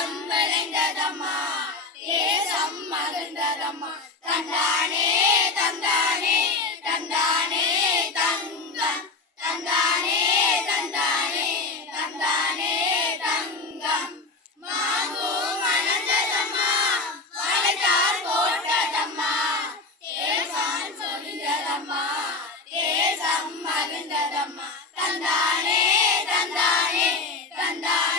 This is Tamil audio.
தேசம் விளைந்ததம்மா தேசம் மகிழ்ந்ததம்மா தந்தானே தந்தானே தந்தானே தங்கம் தந்தானே தந்தானே தந்தானே தங்கம் மாங்கோ மணந்ததம்மா மலைத்தார் போட்டதம்மா தேசம் சொரிந்ததம்மா தேசம் மகிழ்ந்ததம்மா தந்தானே தந்தானே தந்தானே